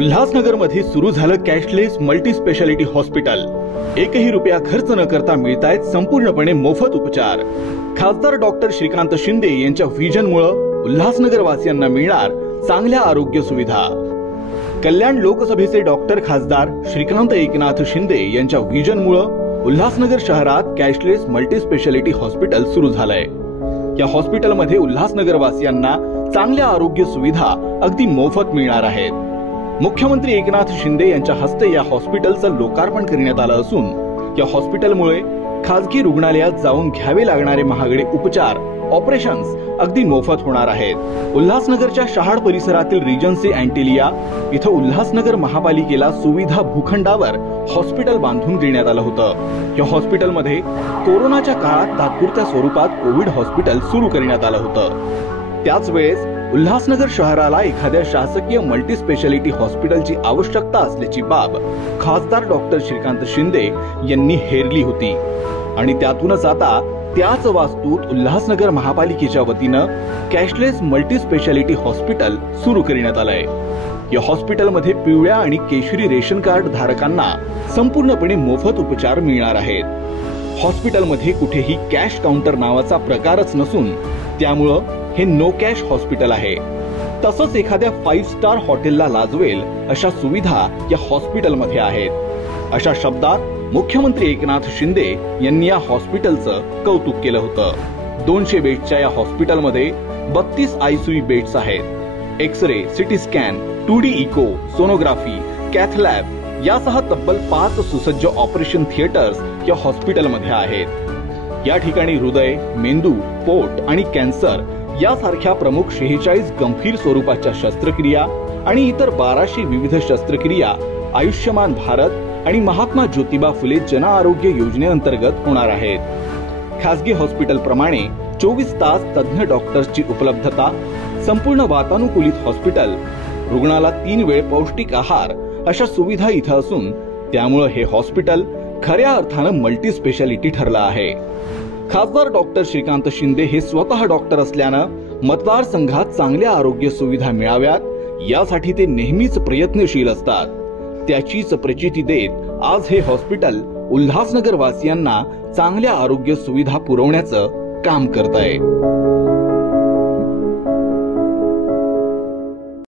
उल्हासनगर मध्ये सुरू झालं कॅशलेस मल्टी स्पेशालिटी हॉस्पिटल। एकही रुपया खर्च न करता मिळतायत संपूर्णपणे मोफत उपचार। खासदार डॉक्टर श्रीकांत शिंदे यांच्या व्हिजनमुळे उल्हासनगर वासियांना मिळणार चांगल्या आरोग्य सुविधा। कल्याण लोकसभेचे डॉक्टर खासदार श्रीकांत एकनाथ शिंदे यांच्या व्हिजनमुळे उल्हासनगर शहरात कॅशलेस मल्टी स्पेशालिटी हॉस्पिटल सुरू झालंय। या हॉस्पिटलमध्ये उल्हासनगर वासियांना चांगल्या आरोग्य सुविधा अगदी मोफत मिळणार आहेत। मुख्यमंत्री एकनाथ शिंदे यांच्या हस्ते या हॉस्पिटलचं लोकार्पण करण्यात आलं असून या हॉस्पिटलमुळे खासगी रुग्णालयात जाऊन घ्यावे लागणारे महागडे उपचार ऑपरेशन्स अगदी मोफत होणार आहेत। उल्हासनगरच्या शहाड परिसरातील रिजन्सी अँटिलिया इथं उल्हासनगर महापालिकेला सुविधा भूखंडावर हॉस्पिटल बांधून देण्यात आलं होतं। या हॉस्पिटलमध्ये कोरोनाच्या काळात तात्पुरत्या स्वरूपात कोविड हॉस्पिटल सुरू करण्यात आलं होतं। त्याच वेळेस उल्हासनगर शहराला एखाद्या शासकीय मल्टी स्पेशालिटी हॉस्पिटलची आवश्यकता असल्याची बाब खासदार डॉक्टर श्रीकांत शिंदे यांनी हेरली होती आणि त्यातूनच आता त्याच वास्तूत उल्हासनगर महापालिकेच्या वतीनं कॅशलेस मल्टी स्पेशालिटी हॉस्पिटल सुरू करण्यात आलंय। या हॉस्पिटलमध्ये पिवळ्या आणि केशरी रेशन कार्ड धारकांना संपूर्णपणे मोफत उपचार मिळणार आहेत। हॉस्पिटलमध्ये कुठेही कॅश काउंटर नावाचा प्रकारच नसून त्यामुळं हे नो कॅश हॉस्पिटल आहे। तसंच एखाद्या 5 स्टार हॉटेलला लाजवेल अशा सुविधा या हॉस्पिटलमध्ये आहेत। अशा शब्दात मुख्यमंत्री एकनाथ शिंदे यांनी या हॉस्पिटलचं कौतुक केलं होतं। 200 बेडच्या या हॉस्पिटलमध्ये 32 आयसीयू बेड्स आहेत। X-ray, CT scan, 2D echo, sonography, cath lab यासह तब्बल 5 सुसज्ज ऑपरेशन थिएटर्स या हॉस्पिटलमध्ये आहेत। या ठिकाणी हृदय, मेंदू, पोट आणि कॅन्सर यासारख्या प्रमुख 46 गंभीर स्वरूपाच्या शस्त्रक्रिया आणि इतर 1200 विविध शस्त्रक्रिया आयुष्यमान भारत आणि महात्मा ज्योतिबा फुले जन आरोग्य योजनेअंतर्गत होणार आहेत। खासगी हॉस्पिटल प्रमाणे 24 तास तज्ञ डॉक्टर्सची उपलब्धता, संपूर्ण वातानुकूलित हॉस्पिटल, रुग्णाला 3 वेळ पौष्टिक आहार अशा सुविधा इथं असून त्यामुळे हे हॉस्पिटल खऱ्या अर्थानं मल्टी स्पेशालिटी ठरलं आहे। खासदार डॉक्टर श्रीकांत शिंदे हे स्वतः डॉक्टर असल्यानं मतदारसंघात चांगल्या आरोग्य सुविधा मिळाव्यात यासाठी ते नेहमीच प्रयत्नशील असतात। त्याचीच प्रचिती देत आज हे हॉस्पिटल उल्हासनगर वासियांना चांगल्या आरोग्य सुविधा पुरवण्याचं काम करत आहे।